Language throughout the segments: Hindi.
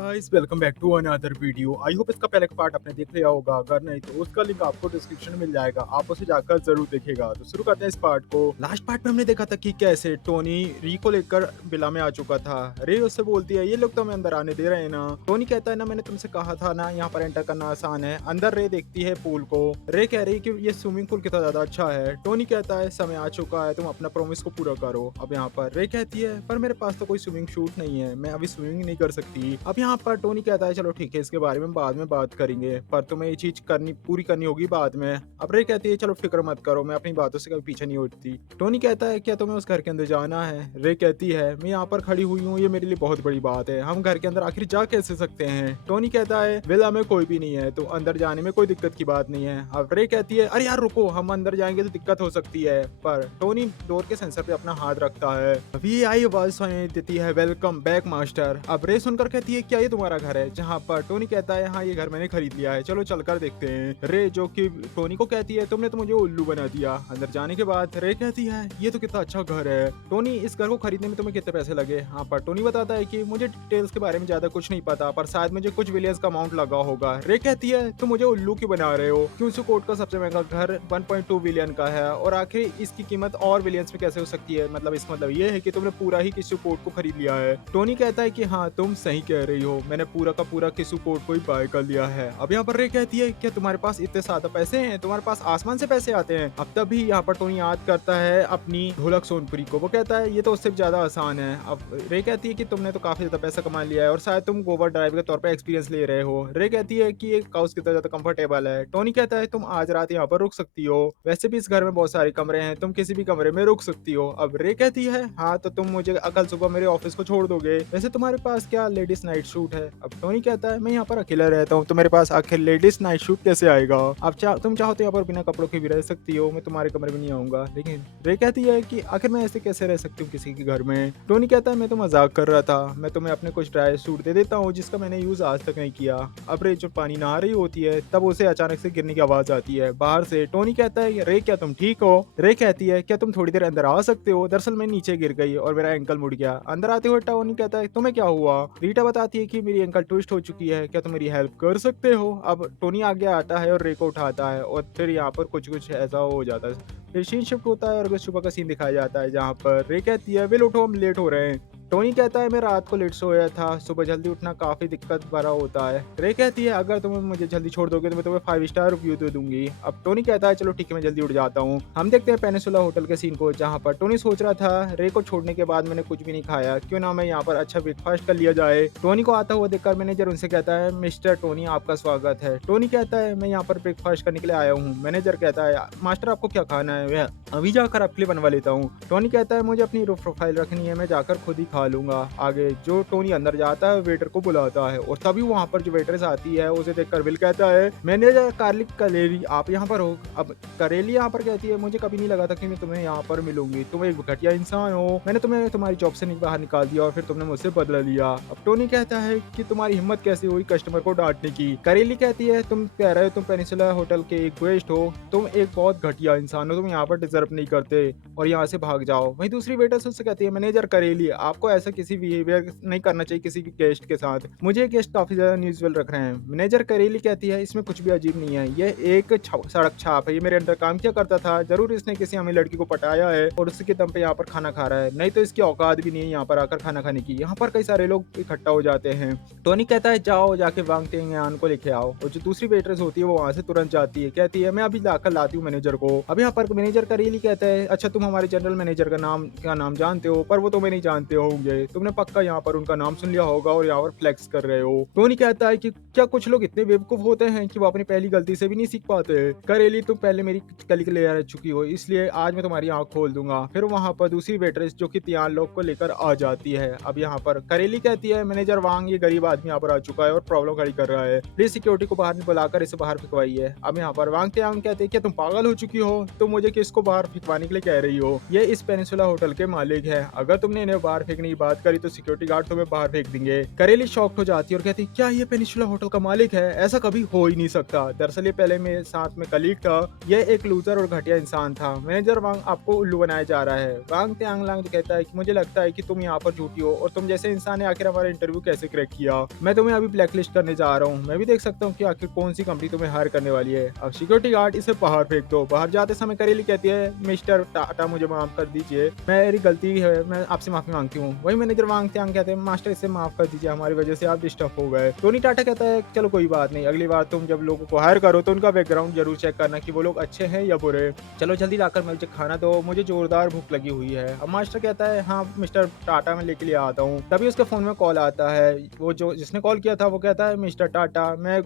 Guys welcome back to another video. I hope इसका पहले का पार्ट आपने देख लिया होगा, अगर नहीं तो उसका लिंक आपको डिस्क्रिप्शन में मिल जाएगा, आप उसे जाकर जरूर देखेगा। तो शुरू करते हैं इस पार्ट को। लास्ट पार्ट में हमने देखा था कि कैसे टोनी री को लेकर विला में आ चुका था। रे उससे बोलती है ये लोग तो हमें अंदर आने दे रहे हैं ना। टोनी कहता है ना मैंने तुमसे कहा था ना यहाँ पर एंटर करना आसान है। अंदर रे देखती है पूल को। रे कह रही है कि ये स्विमिंग पूल कितना ज्यादा अच्छा है। टोनी कहता है समय आ चुका है, तुम अपना प्रॉमिस को पूरा करो। अब यहाँ पर रे कहती है पर मेरे पास तो कोई स्विमिंग शूट नहीं है, मैं अभी स्विमिंग नहीं कर सकती। अब यहाँ पर टोनी कहता है चलो ठीक है इसके बारे में बाद में बात करेंगे, पर तुम्हें ये चीज पूरी करनी होगी बाद में। अब रे कहती है चलो फिक्र मत करो, मैं अपनी बातों से कभी पीछे नहीं हटती। टोनी कहता है क्या तुम्हें उस घर के अंदर जाना है। रे कहती है मैं यहाँ पर खड़ी हुई हूँ, ये मेरे लिए बहुत बड़ी बात है, हम घर के अंदर आखिर जा कैसे सकते हैं। टोनी कहता है विला में कोई भी नहीं है तो अंदर जाने में कोई दिक्कत की बात नहीं है। अब रे कहती है अरे यार रुको, हम अंदर जाएंगे तो दिक्कत हो सकती है। पर टोनी डोर के सेंसर पे अपना हाथ रखता है। अभी आई आवाज सुनाई देती है वेलकम बैक मास्टर। अब रे सुनकर कहती है क्या ये तुम्हारा घर है। जहाँ पर टोनी कहता है हाँ ये घर मैंने खरीद लिया है, चलो चलकर देखते हैं। रे जो कि टोनी को कहती है तुमने तो मुझे उल्लू बना दिया। अंदर जाने के बाद रे कहती है ये तो कितना अच्छा घर है। टोनी इस घर को खरीदने में तुम्हें कितने पैसे लगे। हाँ पर टोनी बताता है कि मुझे डिटेल्स के बारे में ज्यादा कुछ नहीं पता, पर शायद मुझे कुछ बिलियंस का अमाउंट लगा होगा। रे कहती है तुम मुझे उल्लू क्यों बना रहे हो, क्यों कोर्ट का सबसे महंगा घर 1.2 बिलियन का है और आखिर इसकी कीमत और बिलियंस में कैसे हो सकती है। मतलब इसका मतलब ये है कि तुमने पूरा ही किसी कोर्ट को खरीद लिया है। टोनी कहता है कि हाँ तुम सही कह रही हो, मैंने पूरा का पूरा किसी कोर्ट को ही बाय कर लिया है। अब यहाँ पर रे कहती है क्या तुम्हारे पास इतने ज्यादा पैसे हैं, तुम्हारे पास आसमान से पैसे आते हैं। अब तभी यहाँ पर टोनी याद करता है अपनी ढोलक सोनपुरी को। वो कहता है ये तो उससे ज्यादा आसान है। अब रे कहती है कि तुमने तो काफी ज्यादा पैसा कमा लिया है और शायद तुम गोबर ड्राइव के तौर पर एक्सपीरियंस ले रहे हो। रे कहती है कि ये काउस कितना ज्यादा कंफर्टेबल है। टोनी कहता है तुम आज रात यहाँ पर रुक सकती हो, वैसे भी इस घर में बहुत सारे कमरे हैं, तुम किसी भी कमरे में रुक सकती हो। अब रे कहती है हाँ तो तुम मुझे कल सुबह मेरे ऑफिस को छोड़ दोगे, वैसे तुम्हारे पास क्या लेडीज नाइट सूट है। अब टोनी कहता है मैं यहाँ पर अकेला रहता हूँ तो मेरे पास आखिर लेडीज नाइट सूट कैसे आएगा। अब तुम चाहो तो यहाँ पर बिना कपड़ों के भी रह सकती हो, मैं तुम्हारे कमरे में नहीं आऊंगा। लेकिन रे कहती है कि आखिर मैं ऐसे कैसे रह सकती हूँ किसी के घर में। टोनी कहता है मैं तो मजाक कर रहा था, मैं तुम्हें अपने कुछ ड्राई सूट दे देता हूँ जिसका मैंने यूज आज तक नहीं किया। अब रे जो पानी नहा रही होती है तब उसे अचानक से गिरने की आवाज आती है बाहर से। टोनी कहता है रे क्या तुम ठीक हो। रे कहती है क्या तुम थोड़ी देर अंदर आ सकते हो, दरअसल मैं नीचे गिर गई और मेरा एंकल मुड़ गया। अंदर आते हुए टोनी कहता है तुम्हें क्या हुआ। रीटा बताती है कि मेरी एंकल ट्विस्ट हो चुकी है, क्या तुम मेरी हेल्प कर सकते हो। अब टोनी आगे आता है और रे को उठाता है और फिर यहाँ पर कुछ कुछ ऐसा हो जाता है। फिर सीन शिफ्ट होता है और सुबह का सीन दिखाया जाता है जहाँ पर रे कहती है विल उठो हम लेट हो रहे हैं। टोनी कहता है मैं रात को लेट सोया था, सुबह जल्दी उठना काफी दिक्कत भरा होता है। रे कहती है अगर तुम मुझे जल्दी छोड़ दोगे तो मैं तुम्हें 5 स्टार रिव्यू दे दूंगी। अब टोनी कहता है चलो ठीक है मैं जल्दी उठ जाता हूँ। हम देखते हैं पेनिसुला होटल के सीन को जहाँ पर टोनी सोच रहा था रे को छोड़ने के बाद मैंने कुछ भी नहीं खाया, क्यों ना मैं यहाँ पर अच्छा ब्रेकफास्ट कर लिया जाए। टोनी को आता हुआ देखकर मैनेजर उनसे कहता है मिस्टर टोनी आपका स्वागत है। टोनी कहता है मैं यहाँ पर ब्रेकफास्ट करने के लिए आया हूँ। मैनेजर कहता है मास्टर आपको क्या खाना है, मैं अभी जाकर आपके लिए बनवा लेता हूँ। टोनी कहता है मुझे अपनी प्रोफाइल रखनी है, मैं जाकर खुद ही खा लूंगा। आगे जो टोनी अंदर जाता है वेटर को बुलाता है और तभी वहां पर जो वेटरेस आती है उसे देखकर विल कहता है मैनेजर कार्लिक करेली आप यहाँ पर हो। अब करेली यहाँ पर कहती है मुझे कभी नहीं लगा था कि मैं तुम्हें यहाँ पर मिलूंगी, तुम एक घटिया इंसान हो, मैंने तुम्हें तुम्हारी जॉब से बाहर निकाल दिया और फिर तुमने मुझसे बदला लिया। अब टोनी कहता है कि तुम्हारी हिम्मत कैसे हुई कस्टमर को डांटने की। करेली कहती है तुम कह रहे हो तुम पेनिसुला होटल के एक गेस्ट हो, तुम एक बहुत घटिया इंसान हो, तुम यहाँ पर डिजर्व नहीं करते और यहाँ से भाग जाओ। वहीं दूसरी वेटर्स उससे कहती है मैनेजर करेली आपको ऐसा किसी बिहेवियर नहीं करना चाहिए किसी गेस्ट के साथ, मुझे गेस्ट काफी ज्यादा न्यूजुअल रख रहे हैं। मैनेजर करेली कहती है इसमें कुछ भी अजीब नहीं है, ये एक सड़क छाप है, ये मेरे अंडर काम किया करता था, जरूर इसने किसी अमीर लड़की को पटाया है और उसके दम पे यहाँ पर खाना खा रहा है, नहीं तो इसकी औकात भी नहीं है यहाँ पर आकर खाना खाने की। यहाँ पर कई सारे लोग इकट्ठा हो जाते हैं। टोनी कहता है जाओ जाके वांग टिंग को लेके आओ और जो दूसरी वेटर्स होती है वो वहां से तुरंत जाती है, कहती है मैं अभी लाकर लाती हूँ मैनेजर को। अब यहाँ पर मैनेजर करेली कहता है अच्छा तुम हमारे जनरल मैनेजर का नाम जानते हो, पर वो तुम्हें नहीं जानते होंगे, तुमने पक्का यहाँ पर उनका नाम सुन लिया होगा और यहाँ पर फ्लेक्स कर रहे हो। टोनी कहता है कि क्या कुछ लोग इतने बेवकूफ होते हैं कि वो अपनी पहली गलती से भी नहीं सीख पाते। करेली तुम पहले मेरी कली के ले रह चुकी हो, इसलिए आज मैं तुम्हारी आंख खोल दूंगा। फिर वहां पर दूसरी वेटरेस जो कि तियान लोग को लेकर आ जाती है। अब यहाँ पर करेली कहती है मैनेजर वांग ये गरीब आदमी यहाँ पर आ चुका है और प्रॉब्लम खड़ी कर रहा है, प्लीज सिक्योरिटी को बाहर बुलाकर इसे बाहर फिकवाइए। अब यहाँ पर वांग तियांग कहते हैं क्या तुम पागल हो चुकी हो, तुम मुझे किसको बाहर फिकवाने के लिए कह रही हो, ये इस पेनिसुला होटल के मालिक है, अगर तुमने इन्हें बाहर फेंकने नहीं बात करी तो सिक्योरिटी गार्ड तुम्हें बाहर फेंक देंगे। करेली शॉक्ड हो जाती है और कहती है क्या ये पेनिनसुला होटल का मालिक है? ऐसा कभी हो ही नहीं सकता। दरअसल ये पहले मेरे साथ में कलीग था, यह एक लूजर और घटिया इंसान था। मैनेजर वांग आपको उल्लू बनाया जा रहा है। वांग त्यांग लांग कहता है कि मुझे लगता है कि तुम यहाँ पर झूठी हो और तुम जैसे इंसान ने आखिर हमारा इंटरव्यू कैसे क्रैक किया। मैं तुम्हें अभी ब्लैकलिस्ट करने जा रहा हूँ। मैं भी देख सकता हूँ कि आखिर कौन सी कंपनी तुम्हें हायर करने वाली है। अब सिक्योरिटी गार्ड इसे बाहर फेंक दो। बाहर जाते समय करेली कहती है मिस्टर टाटा मुझे माफ कर दीजिए, मेरी गलती है, मैं आपसे माफी मांगती हूँ। वही मैनेजर वांग त्यांग कहते हैं मास्टर इसे माफ कर दीजिए, हमारी वजह से आप डिस्टर्ब हो गए। टोनी टाटा कहता है चलो कोई बात नहीं, अगली बार तुम जब लोगों को हायर करो तो उनका बैकग्राउंड जरूर चेक करना कि वो लोग अच्छे हैं या बुरे। चलो जल्दी लाकर मुझे खाना दो, मुझे जोरदार भूख लगी हुई है। अब मास्टर कहता है हाँ मिस्टर टाटा मैं लेके लिए आता हूँ। तभी उसके फोन में कॉल आता है। वो जो जिसने कॉल किया था वो कहता है मिस्टर टाटा मैं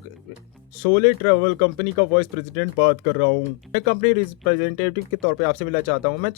सोले ट्रैवल कंपनी का वाइस प्रेसिडेंट बात कर रहा हूँ। मैं कंपनी रिप्रेजेंटेटिव के तौर पे आपसे मिलना चाहता हूँ। मैं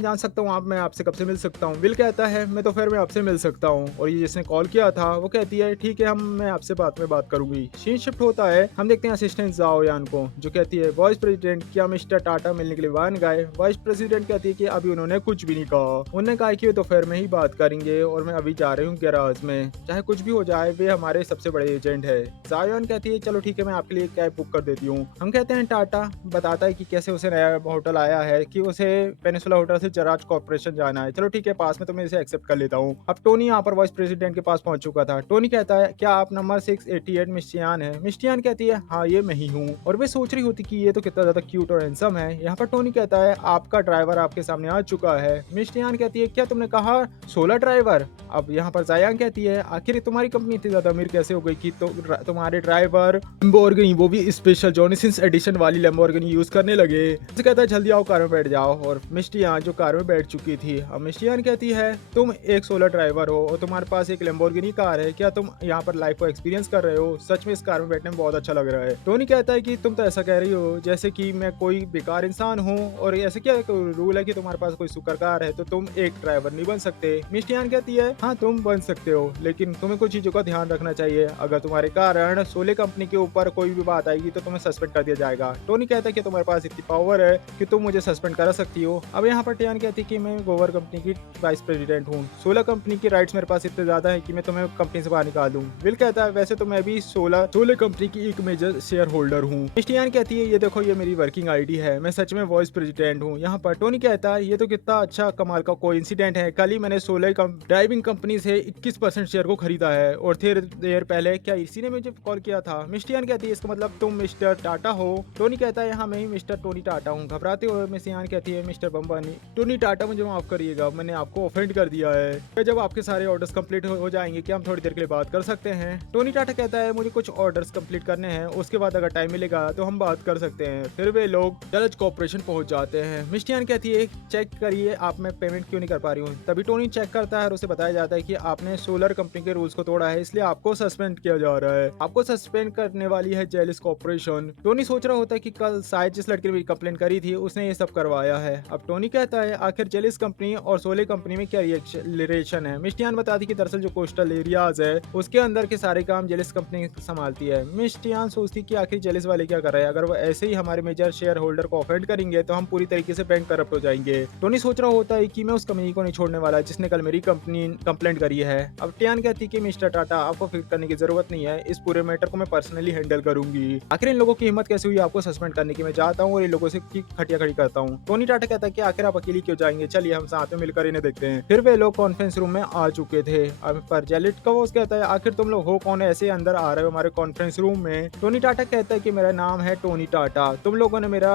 जान सकता हूँ आप मैं आपसे कब से मिल सकता हूँ। विल कहता है मैं तो फिर मैं आपसे मिल सकता हूँ। और ये जिसने कॉल किया था वो कहती है ठीक है मैं आपसे बाद में बात करूंगी। सीन शिफ्ट होता है, हम देखते हैं असिस्टेंट जाओ यान को जो कहती है वाइस प्रेसिडेंट क्या मिस्टर टाटा मिलने के लिए वन गए। वाइस प्रेसिडेंट कहती है कि अभी उन्होंने कुछ भी नहीं कहा, उन्होंने कहा कि तो फिर में ही बात करेंगे और मैं अभी जा रही हूँ गैराज में, चाहे कुछ भी हो जाए वे हमारे सबसे बड़े एजेंट है। जायोन कहती है चलो ठीक है मैं आपके लिए कैब बुक कर देती हूँ। हम कहते हैं टाटा बताता है कि कैसे उसे नया होटल आया है कि उसे पेनिनसुला होटल से जराज कॉर्पोरेशन जाना है। चलो ठीक है पास में तो मैं इसे एक्सेप्ट कर लेता हूँ। अब टोनी यहाँ पर वाइस प्रेसिडेंट के पास पहुंच चुका था। टोनी कहता है क्या आप नंबर 688 मिस्टियान है? मिस्टियान कहती है हाँ ये मैं ही हूँ। और वे सोच रही होती कि ये तो कितना ज्यादा क्यूट और हैंडसम है। यहाँ पर टोनी कहता है आपका ड्राइवर आपके सामने आ चुका है। मिस्टियान कहती है क्या तुमने कहा 16 ड्राइवर? अब यहाँ पर जायांग कहती है आखिर तुम्हारी कंपनी इतनी ज्यादा अमीर कैसे हो गई कि तुम्हारे ड्राइवर लैम्बोर्गिनी वो भी स्पेशल जॉनसन्स एडिशन वाली लैम्बोर्गिनी यूज करने लगे। उसे कहता है जल्दी आओ कार में बैठ जाओ। और मिस्टियान जो कार में बैठ चुकी थी। अब मिस्टियान कहती है तुम एक 16 ड्राइवर हो और तुम्हारे पास एक लैम्बोर्गिनी कार है, क्या तुम यहाँ पर लाइफ को एक्सपीरियंस कर रहे हो? सच में इस कार में बैठने में बहुत अच्छा लग रहा है। टोनी कहता है कि तुम तो ऐसा कह रही हो जैसे कि मैं कोई बेकार इंसान हूँ और ऐसे क्या रूल है कि तुम्हारे पास कोई सुपर कार है तो तुम एक ड्राइवर नहीं बन सकते। मिस्टियान कहती है हाँ तुम बन सकते हो लेकिन तुम्हें कुछ चीजों का ध्यान रखना चाहिए, अगर तुम्हारे कारण सोले कंपनी के ऊपर कोई भी बात आएगी तो तुम्हें सस्पेंड कर दिया जाएगा। टोनी कहता है कि तुम्हारे पास इतनी पावर है कि तुम मुझे सस्पेंड करा सकती हो। अब यहाँ पर टियान कहती है कि मैं गोवर कंपनी की वाइस प्रेसिडेंट हूँ, सोलह कंपनी की राइट्स मेरे पास इतने ज्यादा है कि मैं तुम्हें कंपनी से बाहर निकाल दूं। विल कहता है वैसे तो मैं भी सोलह कंपनी की एक मेजर शेयर होल्डर हूँ। टियान कहती है ये देखो ये मेरी वर्किंग आईडी है, मैं सच में वाइस प्रेसिडेंट हूँ। यहाँ पर टोनी कहता है ये तो कितना अच्छा कमाल का कोइंसिडेंट है, कल ही मैंने सोलह ड्राइविंग कंपनी से 21% शेयर को खरीदा है और थोड़ी देर पहले क्या इसी ने मुझे कॉल किया था। मिस्टियान कहती है इसका मतलब तुम मिस्टर टाटा हो? टोनी कहता है हाँ मैं ही मिस्टर टोनी टाटा हूँ। घबराते हुए मिस्टियान कहती है मिस्टर बम्बानी टोनी टाटा मुझे माफ करिएगा, मैंने आपको ऑफेंड कर दिया है। जब आपके सारे ऑर्डर्स कंप्लीट हो जाएंगे क्या हम थोड़ी देर के लिए बात कर सकते हैं? टोनी टाटा कहता है मुझे कुछ ऑर्डर्स कंप्लीट करने हैं, उसके बाद अगर टाइम मिलेगा तो हम बात कर सकते हैं। फिर वे लोग जलज कॉर्पोरेशन पहुंच जाते हैं। मिस्टियान कहती है चेक करिए आप मैं पेमेंट क्यों नहीं कर पा रही हूँ। तभी टोनी चेक करता है और उसे बताया जाता है कि आपने सोलर कंपनी के रूल्स को तोड़ा है इसलिए आपको सस्पेंड किया जा रहा है, आपको सस्पेंड करने वाली है जेलिस कॉर्पोरेशन। टोनी सोच रहा होता है कि कल शायद जिस लड़के ने कंप्लेंट करी थी उसने ये सब करवाया है। अब टोनी कहता है आखिर जेलिस कंपनी और सोले कंपनी में क्या रिलेशन है। मिस्टियान बताती कि दरअसल जो कोस्टल एरियाज है उसके अंदर के सारे काम जेलिस कंपनी संभालती है। मिस्टियान सोचती कि आखिर जेलिस वाले क्या कर रहे हैं, अगर वो ऐसे ही हमारे मेजर शेयर होल्डर को ऑफेंड करेंगे तो हम पूरी तरीके से बैंक करप्ट हो जाएंगे। टोनी सोच रहा होता है कि मैं उस कंपनी को नहीं छोड़ने वाला जिसने कल मेरी कंपनी कंप्लेंट करी है। अब टियान कहती कि मिस्टर टाटा आपको फिक्र करने की जरूरत नहीं है, इस पूरे मैटर को मैं पर्सनली हैंडल करूंगी। आखिर इन लोगों की हिम्मत कैसे हुई आपको सस्पेंड करने की? मैं जाता हूँ और इन लोगों से खटिया खड़ी करता हूँ। टोनी टाटा कहता है कि आखिर आप अकेली क्यों जाएंगे, चलिए हम साथ में मिलकर इन्हें देखते हैं। फिर वे लोग कॉन्फ्रेंस रूम में आ चुके थे। अब पर जेलिट का वो कहता है आखिर तुम लोग हो कौन, ऐसे अंदर आ रहे हो हमारे कॉन्फ्रेंस रूम में? टोनी टाटा कहता है कि मेरा नाम है टोनी टाटा, तुम लोगों ने मेरा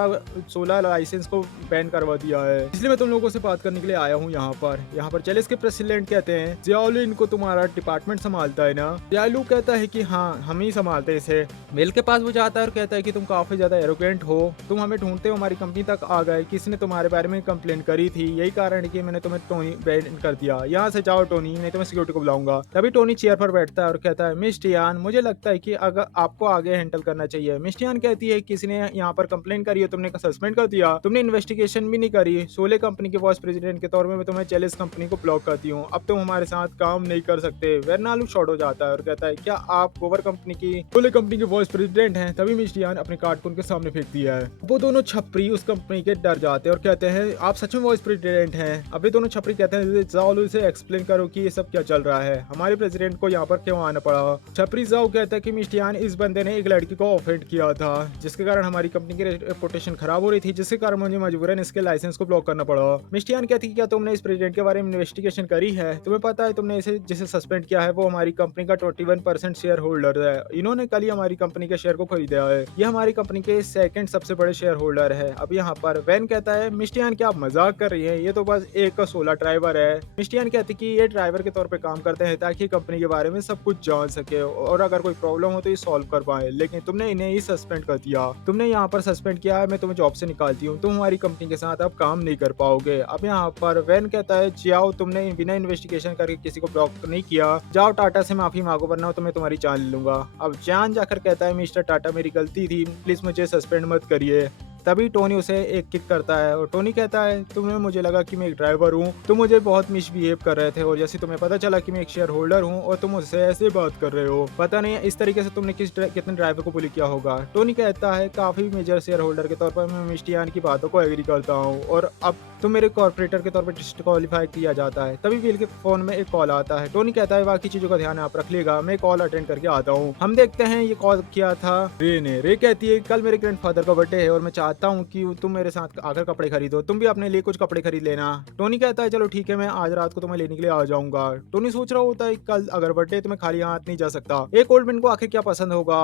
16 लाइसेंस को बैन करवा दिया है इसलिए मैं तुम लोगों से बात करने के लिए आया हूँ यहाँ पर जेलिस के प्रेसिडेंट कहते हैं जियालू इनको तुम्हारा डिपार्टमेंट संभालता है ना? जियालू कहता है कि हाँ हम ही संभालते हैं इसे। मेल के पास वो जाता है और कहता है कि तुम काफी ज्यादा एरोगेंट हो, तुम हमें ढूंढते हो हमारी कंपनी तक आ गए, किसने तुम्हारे बारे में कंप्लेंट करी थी, यही कारण है कि मैंने तुम्हें टोनी बैन कर दिया, यहाँ से जाओ टोनी नहीं तो मैं सिक्योरिटी को बुलाऊंगा। तभी टोनी चेयर पर बैठता है और कहता है मिस टियान मुझे लगता है कि अगर आपको आगे हैंडल करना चाहिए। मिस टियान कहती है किसी ने यहाँ पर कंप्लेन करी है, तुमने सस्पेंड कर दिया, तुमने इन्वेस्टिगेशन भी नहीं करी, सोले कंपनी के वाइस प्रेसिडेंट के तौर में मैं तुम्हें जेलिस कंपनी को ब्लॉक करती हूँ, अब तुम हमारे साथ काम नहीं कर सकते। वेरनालू शॉर्ट हो जाता है और कहता है क्या आप गोवर कंपनी की सोले कंपनी के वाइस प्रेसिडेंट हैं। तभी मिस्टर यान अपने कार्ड को उनके सामने फेंक दिया है। वो दोनों छपरी उस कंपनी के डर जाते हैं और कहते हैं आप सच में वाइस प्रेसिडेंट हैं। अब ये दोनों छपरी कहते हैं जाओ इसे एक्सप्लेन करो कि ये सब क्या चल रहा है, हमारे प्रेसिडेंट को यहाँ पर क्यों आना पड़ा। छपरी जाओ कहता है कि मिस्टर यान इस बंदे ने एक लड़की को ऑफेंड किया था जिसके कारण हमारी कंपनी की रेपुटेशन खराब हो रही थी, जिसके कारण मुझे मजबूरन इसके लाइसेंस को ब्लॉक करना पड़ा। मिस्टर यान कहती है क्या तुमने इस प्रेसिडेंट के बारे में इन्वेस्टिगेशन करी है? तुम्हें पता है तुमने इसे जिसे सस्पेंड किया है वो हमारी कंपनी का 21% शेयर होल्डर है। इन्होंने कल ही हमारी कंपनी के शेयर को खरीदा है। ये हमारी कंपनी के सेकंड सबसे बड़े शेयर होल्डर है। अब यहाँ पर वैन कहता है मिस्टर यान क्या आप मजाक कर रही है, ये तो बस एक सोलह ड्राइवर है। मिस्टर यान कहती कि ये ड्राइवर के तौर पे काम करते हैं ताकि कंपनी के बारे में सब कुछ जान सके और अगर कोई प्रॉब्लम हो तो ये सॉल्व कर पाए, लेकिन तुमने इन्हें ही सस्पेंड कर दिया। तुमने यहाँ पर सस्पेंड किया है, मैं तुम्हें जॉब से निकालती हूँ, तुम हमारी कंपनी के साथ अब काम नहीं कर पाओगे। अब यहाँ पर वैन कहता है जाओ तुमने बिना इन्वेस्टिगेशन करके किसी को ब्लॉक नहीं किया, जाओ टाटा से माफी मांगो वरना तो मैं तुम्हारी जान ले लूंगा। अब जान जाकर कहता है मिस्टर टाटा मेरी गलती थी, प्लीज मुझे सस्पेंड मत करिए। तभी टोनी उसे एक किक करता है और टोनी कहता है तुम्हें मुझे लगा कि मैं एक ड्राइवर हूँ, तुम मुझे बहुत मिसबिहेव कर रहे थे और जैसे तुम्हें पता चला कि मैं एक शेयर होल्डर हूँ और तुम मुझसे ऐसे बात कर रहे हो, पता नहीं इस तरीके से तुमने कितने ड्राइवर को बुली किया होगा। टोनी कहता है काफी मेजर शेयर होल्डर के तौर पर मैं मिस्टर यान की बातों को एग्री करता हूँ और अब तुम मेरे कॉर्पोरेटर के तौर पर डिस्क्वालीफाई किया जाता है। तभी विल के फोन में एक कॉल आता है। टोनी कहता है बाकी चीजों का ध्यान आप रख लेगा, मैं कॉल अटेंड करके आता हूँ। हम देखते हैं ये कॉल किया था रे ने। रे कहती है कल मेरे ग्रैंडफादर का बर्थडे है और मैं चाहता हूँ कि तुम मेरे साथ आकर कपड़े खरीदो, तुम भी अपने लिए कुछ कपड़े खरीद लेना। टोनी कहता है चलो ठीक है, मैं आज रात को तुम्हें लेने के लिए आ जाऊंगा। टोनी सोच रहा होता है कल अगर बर्थडे तो मैं खाली हाथ नहीं जा सकता, एक ओल्ड मैन को आखिर क्या पसंद होगा,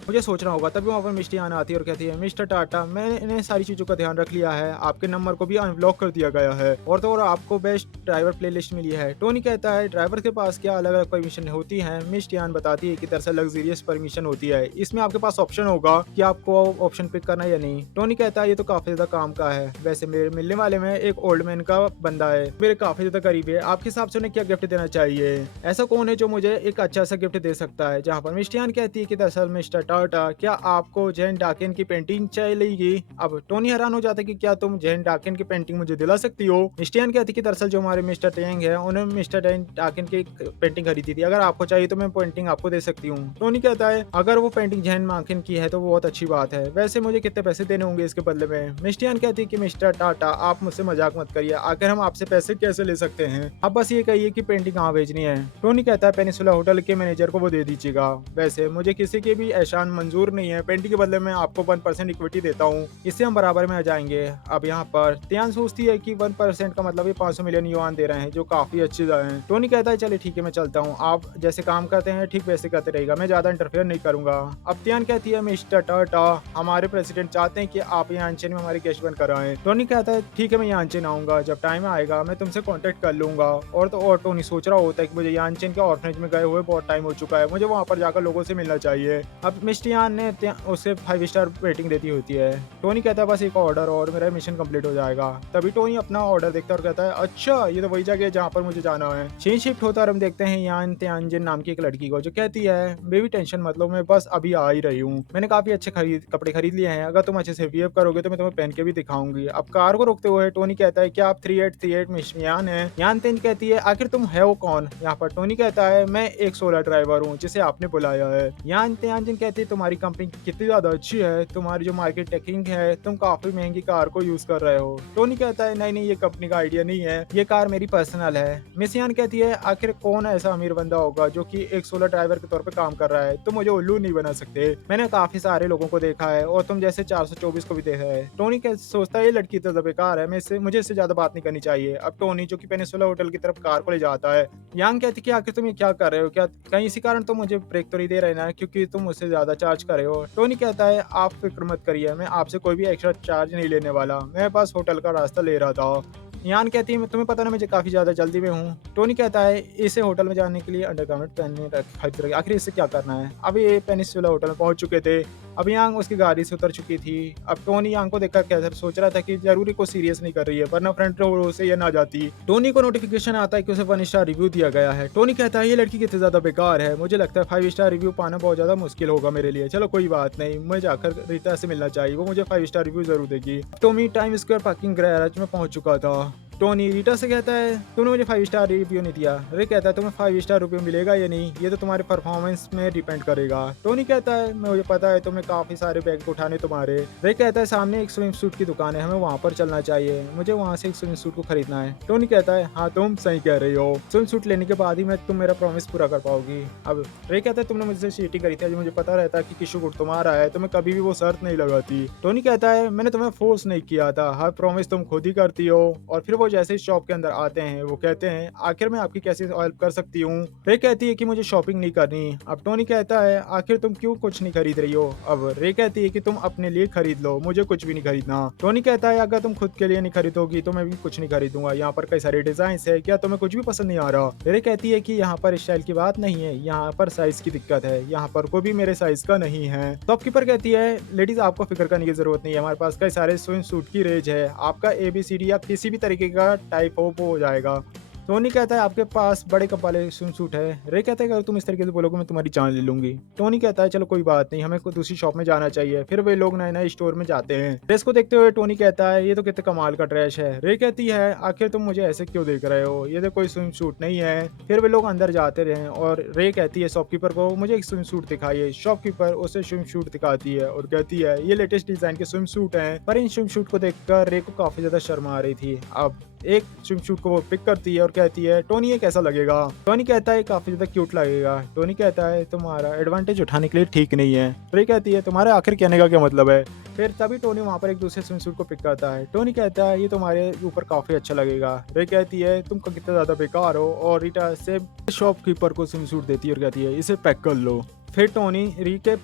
मुझे सोचना होगा। तभी वहाँ पर मिस्टर यान आती है और कहती है मिस्टर टाटा मैंने सारी चीज़ों का ध्यान रख लिया है, आपके नंबर को भी अनब्लॉक कर दिया गया है और तो और आपको बेस्ट ड्राइवर प्लेलिस्ट मिली है। टोनी कहता है ड्राइवर के पास क्या अलग अलग परमिशन होती है? मिस्टर यान बताती है कि दरअसल लग्जरियस परमिशन होती है, इसमें आपके पास ऑप्शन होगा कि आपको ऑप्शन पिक करना या नहीं। टोनी कहता है ये तो काफी ज्यादा काम का है, वैसे मेरे मिलने वाले में एक ओल्ड मैन का बंदा है, मेरे काफी ज्यादा करीब है, आपके हिसाब से उन्हें क्या गिफ्ट देना चाहिए? ऐसा कौन है जो मुझे एक अच्छा सा गिफ्ट दे सकता है? जहाँ पर मिस्टर यान कहती है कि दरअसल मिस्टर टाटा क्या आपको जैन डाकिन की पेंटिंग चाहिए? अब टोनी हैरान हो जाता है कि क्या तुम जैन डाकिन की पेंटिंग मुझे दिला सकती हो? मिस्टर यान कहती है कि दरअसल जो हमारे मिस्टर टेंग है उन्होंने मिस्टर जैन डाकिन की पेंटिंग खरीदी थी, अगर आपको चाहिए तो मैं पेंटिंग आपको दे सकती हूँ। टोनी कहता है अगर वो पेंटिंग जैन मार्किन की है तो वो बहुत अच्छी बात है, वैसे मुझे कितने पैसे देने होंगे इसके बदले में? मिस्टर यान कहती है कि मिस्टर टाटा आप मुझसे मजाक मत करिए, आखिर हम आपसे पैसे कैसे ले सकते हैं, अब बस ये कहिए कि पेंटिंग कहाँ भेजनी है। टोनी कहता है पेनिसुला होटल के मैनेजर को वो दे दीजिएगा, वैसे मुझे किसी के भी एहसान मंजूर नहीं है, पेंटिंग के बदले में आपको 1% इक्विटी देता हूँ, इससे हम बराबर में आ जाएंगे। अब यहाँ पर त्यान सोचती है कि 1% का मतलब ये 500 मिलियन युआन दे रहे हैं जो काफी अच्छी है। टोनी कहता है चले ठीक है मैं चलता हूँ, आप जैसे काम करते हैं ठीक वैसे करते रहेगा, मैं ज्यादा इंटरफेयर नहीं करूंगा। अब त्यान कहती है मिस्टर टाटा हमारे प्रेसिडेंट चाहते हैं कि आप यानचेन में हमारे गेस्ट बनकर आए। टोनी कहता है ठीक है मैं यानचेन आऊंगा, जब टाइम आएगा मैं तुमसे कांटेक्ट कर लूंगा। और तो और टोनी सोच रहा होता है कि मुझे यानचेन के ऑर्फनेज में गए हुए बहुत टाइम हो चुका है, मुझे वहां पर जाकर लोगों से मिलना चाहिए। अब मिस्टर यान ने उसे 5 स्टार रेटिंग देती होती है। टोनी कहता है बस एक ऑर्डर और मेरा मिशन कंप्लीट हो जाएगा। तभी टोनी अपना ऑर्डर देखता है और कहता है अच्छा ये तो वही जगह है जहाँ पर मुझे जाना है। सीन शिफ्ट होता है और हम देखते हैं यान त्यानजिन नाम की एक लड़की को जो कहती है बेबी टेंशन मत लो, मैं बस अभी आ ही रही हूँ, मैंने काफी अच्छे कपड़े खरीद लिए हैं, अगर तुम अच्छे से बिहेव करोगे तो मैं तुम्हें पहन के भी दिखाऊंगी। अब कार को रोकते हुए टोनी कहता है क्या आप 3838 मिशन यान है? यान तेन कहती है आखिर तुम है वो कौन? यहाँ पर टोनी कहता है मैं एक 16 ड्राइवर हूँ जिसे आपने बुलाया है। यान त्यानजिन कहती है तुम्हारी कंपनी कितनी ज्यादा अच्छी है, तुम्हारी जो मार्केट टेकिंग है, तुम काफी महंगी कार को यूज कर रहे हो। टोनी कहता है नहीं नहीं ये कंपनी का आइडिया नहीं है, ये कार मेरी पर्सनल है। मिस यान कहती है आखिर कौन ऐसा अमीर बंदा होगा जो कि एक 16 ड्राइवर के तौर पे काम कर रहा है, तुम मुझे उल्लू नहीं बना सकते, मैंने काफी सारे लोगों को देखा है और तुम जैसे 424 को भी देखा है। टोनी सोचता है ये लड़की तो बेकार है, मुझे इससे ज्यादा बात नहीं करनी चाहिए। अब टोनी जो कि पेनिसुला होटल की तरफ कार को ले जाता है। यांग कहती कि आखिर तुम ये क्या कर रहे हो, क्या कहीं इसी कारण तुम मुझे ब्रेक तो नहीं दे रहे ना क्योंकि तुम मुझसे ज्यादा चार्ज कर रहे हो। टोनी कहता है आप फिक्र मत करिए, मैं आपसे कोई भी एक्स्ट्रा चार्ज नहीं लेने वाला, मैं बस होटल का रास्ता ले रहा था। यान कहती है तुम्हें पता ना मुझे काफी ज्यादा जल्दी में हूँ। टोनी कहता है इसे होटल में जाने के लिए अंडरगारमेंट पहनने खरीद रखी, आखिर इससे क्या करना है। अभी ये पेनिसुला होटल में पहुंच चुके थे, अब यांग उसकी गाड़ी से उतर चुकी थी। अब टोनी यांग को देखकर कैसे सोच रहा था कि जरूरी को सीरियस नहीं कर रही है वरना फ्रंट रो से ये ना जाती। टोनी को नोटिफिकेशन आता है कि उसे 1 स्टार रिव्यू दिया गया है। टोनी कहता है ये लड़की कितनी ज्यादा बेकार है, मुझे लगता है 5 स्टार रिव्यू पाना बहुत ज्यादा मुश्किल होगा मेरे लिए, चलो कोई बात नहीं, मुझे जाकर रीता से मिलना चाहिए, वो मुझे 5 स्टार रिव्यू जरूर देगी। Tony time square parking garage में पहुंच चुका था। टोनी रीटा से कहता है तूने मुझे 5 स्टार रिव्यू नहीं दिया। रे कहता है तुम्हें 5 स्टार रिव्यू मिलेगा या नहीं ये तो तुम्हारे परफॉर्मेंस में डिपेंड करेगा। टोनी कहता है मुझे पता है तुम्हें काफी सारे बैग उठाने तुम्हारे। रे कहता है सामने एक स्विम सूट की दुकान है, हमें वहाँ पर चलना चाहिए, मुझे वहाँ से एक स्विम सूट को खरीदना है। टोनी कहता है हाँ तुम सही कह रही हो, स्विम सूट लेने के बाद ही मैं तुम मेरा प्रॉमिस पूरा कर पाओगी। अब रे कहता है तुमने मुझसे चीटिंग करी थी, मुझे पता रहता कि किशु गुट तुम्हारा है तो मैं कभी भी वो शर्त नहीं लगाती। टोनी कहता है मैंने तुम्हें फोर्स नहीं किया था, हर प्रॉमिस तुम खुद ही करती हो। और फिर वो जैसे ही शॉप के अंदर आते हैं वो कहते हैं आखिर मैं आपकी कैसे हेल्प कर सकती हूँ। रे कहती है कि मुझे शॉपिंग नहीं करनी। अब टोनी कहता है आखिर तुम क्यों कुछ नहीं खरीद रही हो। अब रे कहती है कि तुम अपने लिए खरीद लो, मुझे कुछ भी नहीं खरीदना। टोनी कहता है अगर तुम खुद के लिए नहीं खरीदोगी तो मैं भी कुछ नहीं खरीदूंगा, यहाँ पर कई सारे डिजाइन है, क्या तुम्हें कुछ भी पसंद नहीं आ रहा। रे कहती है कि यहाँ पर स्टाइल की बात नहीं है, यहाँ पर साइज की दिक्कत है, यहाँ पर कोई भी मेरे साइज का नहीं है। शॉपकीपर कहती है लेडीज आपको फिक्र करने की जरूरत नहीं है, हमारे पास कई सारे स्विम सूट की रेंज है, आपका ABCD या किसी भी तरीके का टाइप हो जाएगा। टोनी कहता है आपके पास बड़े कप वाले स्विम सूट है। रे कहता है अगर तुम इस तरीके से बोलोगे मैं तुम्हारी जान ले लूंगी। टोनी कहता है चलो कोई बात नहीं, हमें कोई दूसरी शॉप में जाना चाहिए। फिर वे लोग नए नए स्टोर में जाते हैं। ड्रेस को देखते हुए टोनी कहता है ये तो कितने कमाल का ट्रैश है। रे कहती है आखिर तुम मुझे ऐसे क्यों देख रहे हो, ये तो कोई स्विम सूट नहीं है। फिर वे लोग अंदर जाते रहे और रे कहती है शॉपकीपर को मुझे एक स्विम सूट दिखाइए। शॉपकीपर उसे स्विम सूट दिखाती है और कहती है ये लेटेस्ट डिजाइन के स्विम सूट हैं। पर इन स्विम सूट को देखकर रे को काफी ज्यादा शर्म आ रही थी। अब एक स्विम सूट को वो पिक करती है और कहती है टोनी ये कैसा लगेगा। टोनी कहता है काफी ज्यादा क्यूट लगेगा। टोनी कहता है तुम्हारा एडवांटेज उठाने के लिए ठीक नहीं है। रे कहती है तुम्हारे आखिर कहने का क्या मतलब है। फिर तभी टोनी वहाँ पर एक दूसरे स्विम सूट को पिक करता है। टोनी कहता है ये तुम्हारे ऊपर काफी अच्छा लगेगा। रे कहती है तुम कितना ज्यादा बेकार हो और रीटा से शॉपकीपर को स्विम सूट देती है और कहती है इसे पैक कर लो। फिर टोनी री के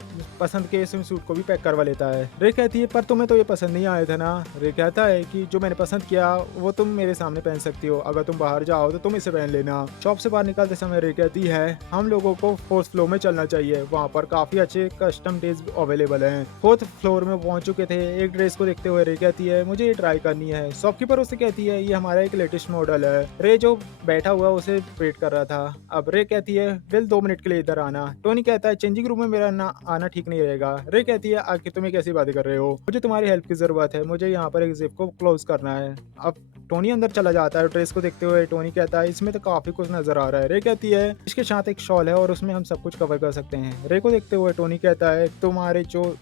पसंद के स्विम सूट को भी पैक करवा लेता है। रे कहती है पर तुम्हें तो ये पसंद नहीं आया था ना। रे कहता है कि जो मैंने पसंद किया वो तुम मेरे सामने पहन सकती हो, अगर तुम बाहर जाओ तो तुम इसे पहन लेना। शॉप से बाहर निकलते समय रे कहती है हम लोगों को 4th फ्लोर में चलना चाहिए, वहाँ पर काफी अच्छे कस्टम ड्रेस अवेलेबल हैं। 4th फ्लोर में पहुंच चुके थे। एक ड्रेस को देखते हुए रे कहती है मुझे ये ट्राई करनी है। शॉपकीपर उससे कहती है ये हमारा एक लेटेस्ट मॉडल है। रे जो बैठा हुआ उसे वेट कर रहा था। अब रे कहती है विल 2 मिनट के लिए इधर आना। टोनी कहता है चेंजिंग रूम में मेरा आना ठीक नहीं रहेगा। रे कहती है आखिर तुम कैसी बातें कर रहे हो, मुझे तुम्हारी हेल्प की जरूरत है, मुझे यहाँ पर एक जिप को क्लोज करना है। अब टोनी अंदर चला जाता है। ड्रेस को देखते हुए टोनी कहता है इसमें तो काफी कुछ नजर आ रहा है। रे कहती है इसके साथ एक शॉल है और उसमें हम सब कुछ कवर कर सकते हैं। रे को देखते हुए टोनी कहता है तुम्हारे जो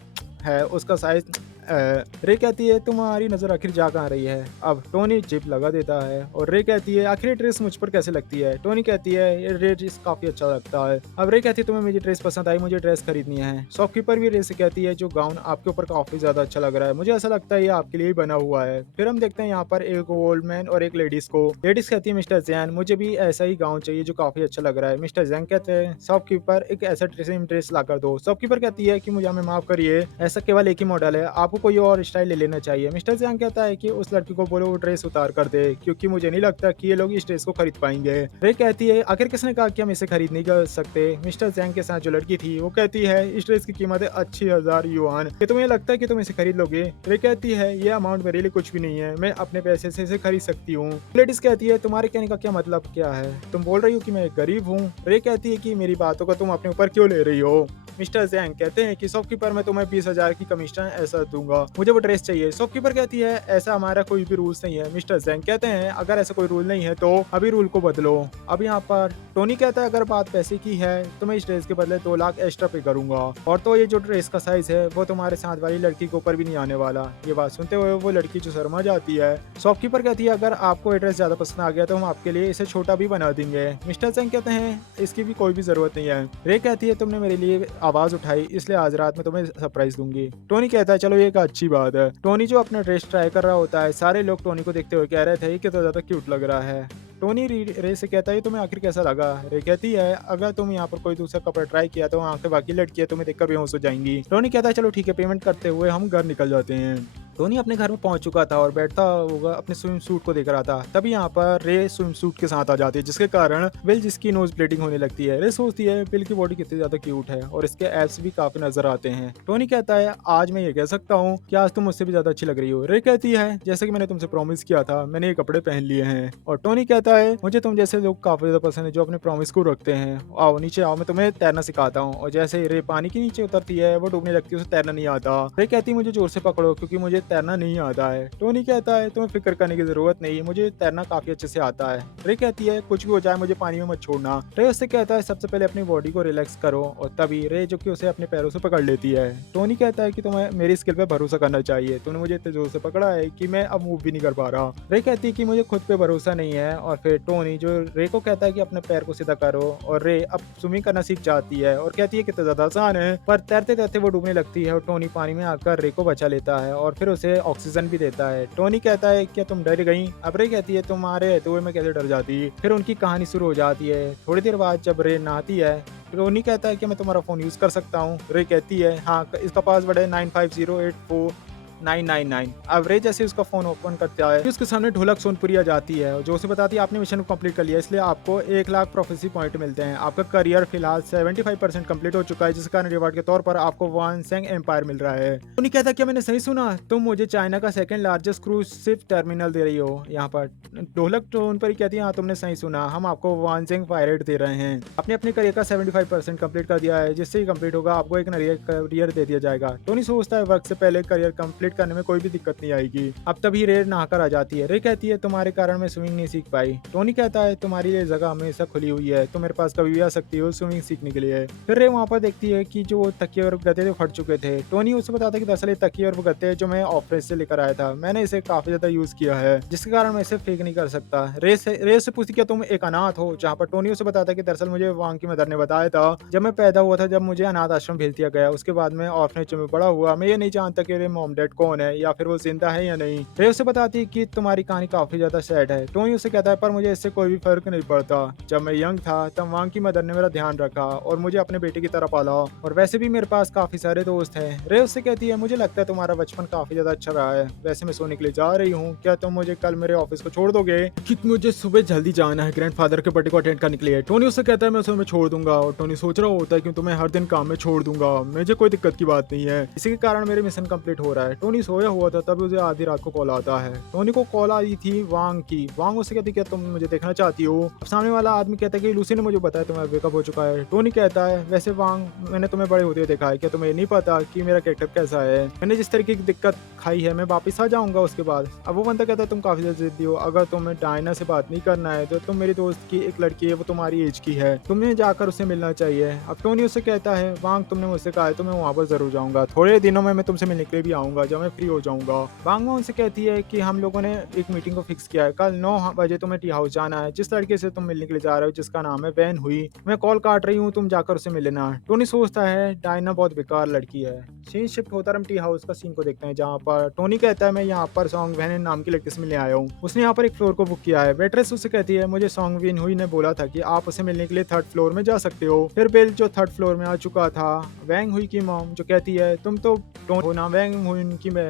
है उसका साइज रे कहती है तुम्हारी नजर आखिर जा कहाँ रही है। अब टोनी जिप लगा देता है और रे कहती है आखिर ड्रेस मुझ पर कैसे लगती है। टोनी कहती है ये ड्रेस काफी अच्छा लगता है। अब रे कहती है तुम्हें मेरी ड्रेस पसंद आई, मुझे ड्रेस खरीदनी है। शॉपकीपर भी रे से कहती है जो गाउन आपके ऊपर काफी ज्यादा अच्छा लग रहा है, मुझे ऐसा लगता है ये आपके लिए ही बना हुआ है। फिर हम देखते हैं यहाँ पर एक ओल्ड मैन और एक लेडीज को। लेडीज कहती है मिस्टर जैन मुझे भी ऐसा ही गाउन चाहिए जो काफी अच्छा लग रहा है। मिस्टर जैन कहते हैं शॉपकीपर एक ऐसा ड्रेस ला कर दो। शॉपकीपर कहती है कि मुझे हमें माफ करिए, ऐसा केवल एक ही मॉडल है, आपको कोई और स्टाइल ले लेना चाहिए। मिस्टर जैंग कहता है कि उस लड़की को बोलो वो ड्रेस उतार कर दे, क्योंकि मुझे नहीं लगता कि ये लोग इस ड्रेस को खरीद पाएंगे। रे कहती है आखिर किसने कहा कि हम इसे खरीद नहीं कर सकते। मिस्टर जैंग के साथ जो लड़की थी वो कहती है इस ड्रेस की कीमत है 80,000 युआन, कि तुम्हें लगता है कि तुम इसे खरीद लोगे। रे कहती है ये अमाउंट मेरे लिए कुछ भी नहीं है, मैं अपने पैसे से इसे खरीद सकती हूँ। लेडीज कहती है तुम्हारे कहने का क्या मतलब क्या है, तुम बोल रही हो कि मैं गरीब हूँ। रे कहती है कि मेरी बातों का तुम अपने ऊपर क्यों ले रही हो। मिस्टर जैंग कहते हैं कि शॉपकीपर मैं तुम्हें 20,000 की कमीशन ऐसा दूंगा, मुझे वो ड्रेस चाहिए। शॉपकीपर कहती है ऐसा हमारा कोई भी रूल्स नहीं है। मिस्टर जैंग कहते हैं अगर ऐसा कोई रूल नहीं है तो अभी रूल को बदलो। अब यहाँ पर टोनी कहता है अगर बात पैसे की है तो मैं इस ड्रेस के बदले 2 लाख एक्स्ट्रा पे करूंगा, और तो ये जो ड्रेस का साइज है वो तुम्हारे साथ वाली लड़की के ऊपर भी नहीं आने वाला। ये बात सुनते हुए वो लड़की जो शर्मा जाती है। शॉपकीपर कहती है अगर आपको ये ड्रेस ज्यादा पसंद आ गया तो हम आपके लिए इसे छोटा भी बना देंगे। मिस्टर जैंग कहते हैं इसकी भी कोई भी जरूरत नहीं है। रे कहती है तुमने मेरे लिए आवाज उठाई इसलिए आज रात में तुम्हें सरप्राइज दूंगी। टोनी कहता है चलो ये एक अच्छी बात है। टोनी जो अपना ड्रेस ट्राई कर रहा होता है, सारे लोग टोनी को देखते हुए कह रहे थे कि तो ज्यादा क्यूट लग रहा है। टोनी रे से कहता है तुम्हें आखिर कैसा लगा। रे कहती है अगर तुम यहाँ पर कोई दूसरा कपड़ा ट्राई किया तो वहाँ के बाकी लड़कियां तुम्हें देखकर बेहोश हो जाएंगी। टोनी कहता है चलो ठीक है, पेमेंट करते हुए हम घर निकल जाते हैं। टोनी अपने घर में पहुंच चुका था और बैठता होगा अपने स्विम सूट को देख रहा था। तभी यहाँ पर रे स्विम सूट के साथ आ जाती है, जिसके कारण बिल जिसकी नोज ब्लीडिंग होने लगती है। रे सोचती है बिल की बॉडी कितनी ज्यादा क्यूट है और इसके एब्स भी काफी नजर आते हैं। टोनी कहता है आज मैं ये कह सकता हूँ कि आज तुम मुझसे भी ज्यादा अच्छी लग रही हो। रे कहती है जैसे कि मैंने तुमसे प्रॉमिस किया था मैंने ये कपड़े पहन लिए हैं। और टोनी कहता है मुझे तुम जैसे लोग काफी ज्यादा पसंद है जो अपने प्रॉमिस को रखते हैं। आओ नीचे आओ, मैं तुम्हें तैरना सिखाता हूँ। और जैसे रे पानी के नीचे उतरती है वो डूबने लगती है, उसे तैरना नहीं आता। रे कहती है मुझे जोर से पकड़ो क्योंकि मुझे तैरना नहीं आता है। टोनी कहता है तुम्हें फिक्र करने की जरूरत नहीं, मुझे तैरना काफी अच्छे से आता है। रे कहती है कुछ भी हो जाए मुझे पानी में मत छोड़ना। रे उससे कहता है सबसे पहले अपनी बॉडी को रिलैक्स करो, और तभी रे जो कि उसे अपने पैरों से पकड़ लेती है। टोनी कहता है कि तुम्हें मेरी स्किल पे भरोसा करना चाहिए, तुमने मुझे इतने जोर से पकड़ा है कि मैं अब मूव भी नहीं कर पा रहा। रे कहती है कि मुझे खुद पे भरोसा नहीं है, और फिर टोनी जो रे को कहता है कि अपने पैर को सीधा करो, और रे अब स्विमिंग करना सीख जाती है और कहती है कितना ज्यादा आसान है। पर तैरते तैरते वो डूबने लगती है और टोनी पानी में आकर रे को बचा लेता है और फिर उसे ऑक्सीजन भी देता है। टोनी कहता है क्या तुम डर गई? अब रे कहती है तुम्हारे रहते हुए मैं कैसे डर जाती। फिर उनकी कहानी शुरू हो जाती है। थोड़ी देर बाद जब रे नहाती है, टोनी कहता है कि मैं तुम्हारा फोन यूज कर सकता हूँ। रे कहती है हाँ, इसका पासवर्ड है 95084999। अब रे जैसे उसका फोन ओपन करता है, उसके सामने ढोलक सोनपुरी आ जाती है जो उसे बताती है आपने मिशन को कंप्लीट कर लिया, इसलिए आपको 1 लाख प्रोफेसी पॉइंट मिलते हैं। आपका करियर फिलहाल 75% कंप्लीट हो चुका है, जिस कारण रिवार्ड के तौर पर आपको वानसेंग एम्पायर मिल रहा है। टोनी कहता है क्या मैंने सही सुना? तुम मुझे चाइना का second largest cruise ship terminal दे रही हो यहाँ पर। ढोलक टोन पर ही कहती है हाँ तुमने सही सुना, हम आपको वानसेंग पायरेट दे रहे हैं। आपने अपने करियर का 75% कंप्लीट कर दिया है, जिससे ही कंप्लीट होगा आपको एक नया करियर दे दिया जाएगा। टोनी सोचता है वक्त से पहले करियर कंप्लीट करने में कोई भी दिक्कत नहीं आएगी। अब तभी रे नहाकर आ जाती है। रे कहती है तुम्हारे कारण मैं स्विमिंग नहीं सीख पाई। टोनी कहता है तुम्हारी ये जगह हमेशा खुली हुई है, तुम मेरे पास कभी भी आ सकती हो स्विमिंग सीखने के लिए। फिर रे वहाँ पर देखती है कि जो तकिए और गद्दे थे फट चुके थे। टोनी उसे बताता है कि दरअसल ये तकिए और गद्दे जो मैं ऑफिस से लेकर आया था, मैंने इसे काफी ज्यादा यूज किया है, जिसके कारण मैं इसे फेक नहीं कर सकता। रे से पूछती क्या तुम एक अनाथ हो? जहाँ पर टोनी उसे बताता है कि दरअसल मुझे वांग की मदर ने बताया था जब मैं पैदा हुआ था, जब मुझे अनाथ आश्रम भेज दिया गया, उसके बाद मैं ऑर्फनेज में बड़ा हुआ, मैं ये नहीं जानता कि मेरे मॉम डैड कौन है या फिर वो जिंदा है या नहीं। रे उसे बताती है कि तुम्हारी कहानी काफी ज्यादा सैड है। टोनी उसे कहता है पर मुझे इससे कोई भी फर्क नहीं पड़ता, जब मैं यंग था तब वांग की मदर ने मेरा ध्यान रखा और मुझे अपने बेटे की तरह पाला, और वैसे भी मेरे पास काफी सारे दोस्त हैं। रे उससे कहती है मुझे लगता है तुम्हारा बचपन काफी ज्यादा अच्छा रहा है, वैसे मैं सोने के लिए जा रही हूँ, क्या तुम मुझे कल मेरे ऑफिस को छोड़ दोगे? कि मुझे सुबह जल्दी जाना है ग्रैंडफादर के बर्थडे को अटेंड करने के लिए। टोनी उससे कहता है मैं उसे छोड़ दूंगा, और टोनी सोच रहा होता है कि तुम्हें हर दिन काम में छोड़ दूंगा, मुझे कोई दिक्कत की बात नहीं है, इसी के कारण मेरे मिशन कंप्लीट हो रहा है। टोनी सोया हुआ था तभी उसे आधी रात को कॉल आता है। टोनी को कॉल आई थी वांग की। वांग उससे कहती क्या तुम मुझे देखना चाहती हो? अब सामने वाला आदमी कहता है कि लूसी ने मुझे बताया तुम्हें वेकअप हो चुका है। टोनी कहता है वैसे वांग मैंने तुम्हें बड़े होते हुए देखा है, क्या तुम्हें नहीं पता कि मेरा कैरेक्टर कैसा है? मैंने जिस तरीके की दिक्कत खाई है मैं वापस आ जाऊंगा उसके बाद। अब वो बंदा कहता है तुम काफी ज्यादा जिद्दी हो, अगर तुम्हें डायना से बात नहीं करना है तो तुम मेरी दोस्त की एक लड़की है, वो तुम्हारी एज की है, तुम्हें जाकर उससे मिलना चाहिए। अब टोनी उससे कहता है वांग तुमने मुझसे कहा है तो मैं वहाँ पर जरूर जाऊंगा, थोड़े दिनों में मैं तुमसे मिलने के लिए भी आऊंगा जब मैं फ्री हो जाऊंगा। वांग उनसे कहती है कि हम लोगों ने एक मीटिंग को फिक्स किया है, कल 9 बजे तुम्हें टी हाउस जाना है, जिस लड़के से तुम मिलने के लिए जा रहे हो जिसका नाम है वैन हुई, मैं कॉल काट रही हूँ, तुम जाकर उसे मिल लेना। टोनी सोचता है डायना बहुत बेकार लड़की है। सीन शिफ्ट होता हम टी हाउस का सीन को देखते हैं, जहाँ पर टोनी कहता है मैं यहाँ पर सॉन्ग वैन नाम की लड़की से मिलने आया हूँ, उसने यहाँ पर एक फ्लोर को बुक किया है। वेट्रेस उससे कहती है मुझे सॉन्ग विन हुई ने बोला था कि आप उसे मिलने के लिए 3rd फ्लोर में जा सकते हो। फिर बिल जो 3rd फ्लोर में आ चुका था, वैंग हुई की मॉम जो कहती है तुम तो हो ना वैंग हुई की मैं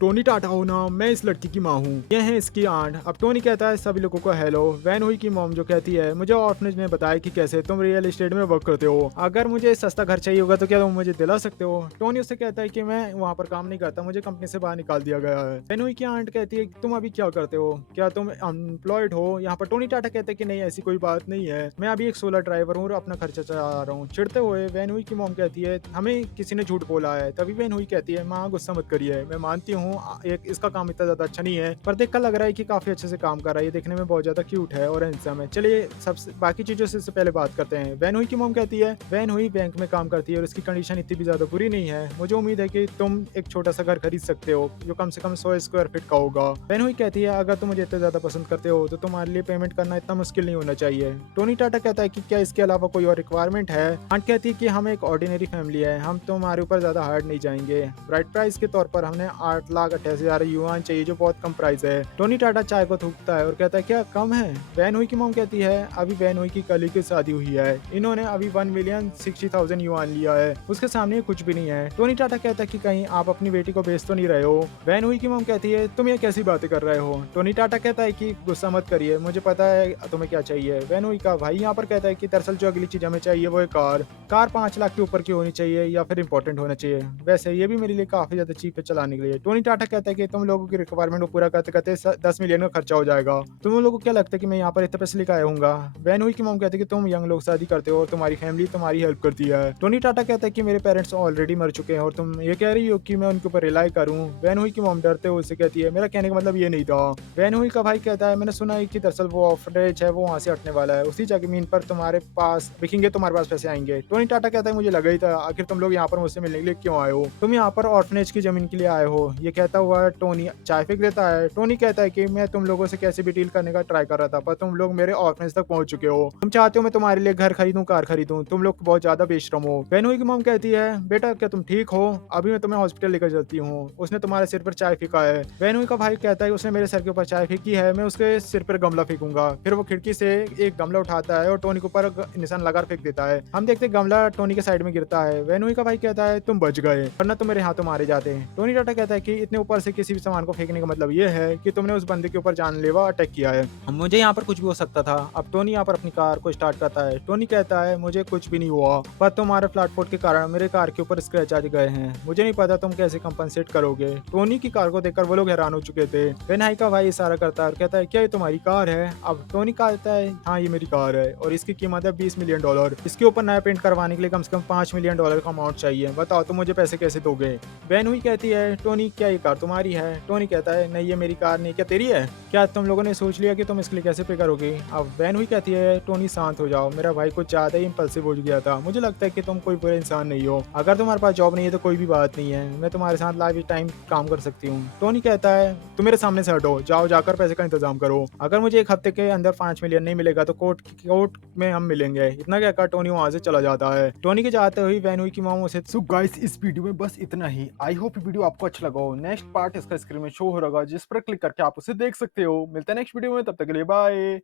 टोनी टाटा हो ना, मैं इस लड़की की माँ हूँ, यह है इसकी आंट। अब टोनी कहता है सभी लोगों को हेलो। वैन हुई की मॉम जो कहती है मुझे ऑर्फनेज ने बताया कि कैसे तुम रियल एस्टेट में वर्क करते हो, अगर मुझे सस्ता घर चाहिए होगा तो क्या तुम मुझे दिला सकते हो? टोनी उससे कहता है कि मैं वहाँ पर काम नहीं करता, मुझे कंपनी से बाहर निकाल दिया गया है। वैन हुई की आंट कहती है तुम अभी क्या करते हो, क्या तुम अनएम्प्लॉयड हो? यहाँ पर टोनी टाटा कहते हैं कि नहीं ऐसी कोई बात नहीं है, मैं अभी एक सोलर ड्राइवर हूँ और अपना खर्चा चला रहा हूँ। चिढ़ते हुए वैन हुई की मॉम कहती है हमें किसी ने झूठ बोला है। तभी वैन हुई कहती है माँ गुस्सा मत करिए, मैं मानती हूँ एक इसका काम इतना ज्यादा अच्छा नहीं है, पर देखकर लग रहा है कि काफी अच्छे से काम कर रहा है, ये देखने में बहुत ज्यादा क्यूट है और हैंडसम है। चलिए सबसे बाकी चीजों से पहले बात करते हैं। वैन हुई की मॉम कहती है वैन हुई बैंक में काम करती है और इसकी कंडीशन इतनी भी ज्यादा बुरी नहीं है, मुझे उम्मीद है कि तुम एक छोटा सा घर खरीद सकते हो जो कम से कम 100 स्क्वायर फीट का होगा। वैन हुई कहती है अगर तुम मुझे इतना ज्यादा पसंद करते हो तो तुम्हारे लिए पेमेंट करना इतना मुश्किल नहीं होना चाहिए। टोनी टाटा कहता है कि क्या इसके अलावा कोई और रिक्वायरमेंट है? आंट कहती है कि हम एक ऑर्डिनरी फैमिली है, हम तुम्हारे ऊपर ज्यादा हार्ड नहीं जाएंगे, ब्राइट प्राइस के तौर पर हमने 8,28,000 युआन चाहिए जो बहुत कम प्राइस है। टोनी टाटा चाय को थूकता है और कहता है क्या कम है? वैन हुई की मॉम कहती है अभी वैन हुई की कली की शादी हुई है, इन्होंने अभी 1,60,000 युआन लिया है, उसके सामने कुछ भी नहीं है। टोनी टाटा कहता है कि कहीं आप अपनी बेटी को बेच तो नहीं रहे हो? वैन हुई की मॉम कहती है तुम ये कैसी बातें कर रहे हो? टोनी टाटा कहता है कि गुस्सा मत करिए, मुझे पता है तुम्हें क्या चाहिए। वैन हुई का भाई यहाँ पर कहता है कि दरअसल जो अगली चीज हमें चाहिए वो है कार 5 लाख के ऊपर की होनी चाहिए या फिर इंपॉर्टेंट होना चाहिए, वैसे ये भी मेरे लिए काफी ज्यादा चीप है, चलाने के लिए। टोनी टाटा कहता है कि तुम लोगों की रिक्वायरमेंट को पूरा करते-करते 10 मिलियन का खर्चा हो जाएगा। तुम लोगों को क्या लगता है कि मैं यहाँ पर इतने पैसे लेके आया हूँगा? वैन हुई की मॉम कहती है कि तुम यंग लोग शादी करते हो और तुम्हारी फैमिली तुम्हारी हेल्प करती है। टोनी टाटा कहता है कि मेरे पेरेंट्स ऑलरेडी मर चुके हैं और तुम ये कह रही हो कि मैं उनके ऊपर रिलाई करूँ। वैन हुई की मॉम डरते हुए उससे कहती है, मेरा कहने का मतलब ये नहीं था। वैन हुई का भाई कहता है, मैंने सुना है कि दरअसल वो ऑर्फनेज है, वो वहाँ से हटने वाला है। उसी जमीन पर तुम्हारे पास बिकेंगे, तुम्हारे पास पैसे आएंगे। टोनी टाटा कहता है, मुझे लगा ही था, आखिर तुम लोग यहाँ पर मुझसे मिलने के लिए क्यों आए हो? तुम यहाँ पर ऑर्फनेज की जमीन के लिए आए हो। ये कहता हुआ टोनी चाय फेंक देता है। टोनी कहता है कि मैं तुम लोगों से कैसे भी डील करने का ट्राई कर रहा था, पर तुम लोग मेरे ऑर्फनेज तक पहुंच चुके हो। तुम चाहते हो मैं तुम्हारे लिए घर खरीदूं, कार खरीदूं। तुम लोग बहुत ज्यादा बेशरम हो। बेनोई की मॉम कहती है, बेटा क्या तुम ठीक हो? अभी मैं तुम्हें हॉस्पिटल लेकर चलती हूँ। उसने तुम्हारे सिर पर चाय फेंका है। बेनोई का भाई कहता है, उसने मेरे सर के ऊपर चाय फेंकी है, मैं उसके सिर पर गमला फेंकूंगा। फिर वो खिड़की से एक गमला उठाता है और टोनी के ऊपर निशान लगा फेंक देता है। हम देखते हैं गमला टोनी के साइड में गिरता है। बेनोई का भाई कहता है, तुम बच गए, वरना तो मेरे हाथों मारे जाते। टोनी टाटा कहता है कि इतने ऊपर से किसी भी सामान को फेंकने का मतलब ये है कि तुमने उस बंदे के ऊपर जानलेवा अटैक किया है। मुझे यहाँ पर कुछ भी हो सकता था। अब टोनी यहाँ पर अपनी कार को स्टार्ट करता है। टोनी कहता है, मुझे कुछ भी नहीं हुआ, पर तुम्हारे फ्लैट फुट के कारण मेरे कार के ऊपर स्क्रैच आ गए हैं। मुझे नहीं पता तुम कैसे कंपनसेट करोगे। टोनी की कार को देखकर वो लोग हैरान हो चुके थे। बेनहाई का भाई इशारा करता है और कहता है, क्या ये तुम्हारी कार है? अब टोनी कहता है, हाँ ये मेरी कार है और इसकी कीमत है $20 मिलियन। इसके ऊपर नया पेंट करवाने के लिए कम से कम $5 मिलियन का अमाउंट चाहिए। बताओ तुम मुझे पैसे कैसे दोगे? बेन हुई कहती है, टोनी क्या ये कार तुम्हारी है? टोनी कहता है, नहीं ये मेरी कार नहीं, क्या तेरी है? क्या तुम लोगों ने सोच लिया कि तुम इसके लिए कैसे पे करोगे? अब बेन हुई कहती है, टोनी शांत हो जाओ, मेरा भाई कुछ ज्यादा ही इम्पल्सिव हो गया था। मुझे लगता है कि तुम कोई बुरा इंसान नहीं हो। अगर तुम्हारे पास जॉब नहीं है तो कोई भी बात नहीं है, मैं तुम्हारे साथ लाइफ टाइम काम कर सकती हूँ। टोनी कहता है, तुम मेरे सामने से हटो, जाओ जाकर पैसे का इंतजाम करो। अगर मुझे एक हफ्ते के अंदर 5 मिलियन नहीं मिलेगा तो कोर्ट में हम मिलेंगे। इतना कहकर टोनी वहां से चला जाता है। टोनी के जाते हुए वैन हुई की माँ उसे, सो गाइस इस वीडियो में बस इतना ही। आई होप वीडियो आपको अच्छा लगा हो। नेक्स्ट पार्ट इसका स्क्रीन में शो हो रहा, जिस पर क्लिक करके आप उसे देख सकते हो। मिलते हैं नेक्स्ट वीडियो में, तब तक के लिए बाय।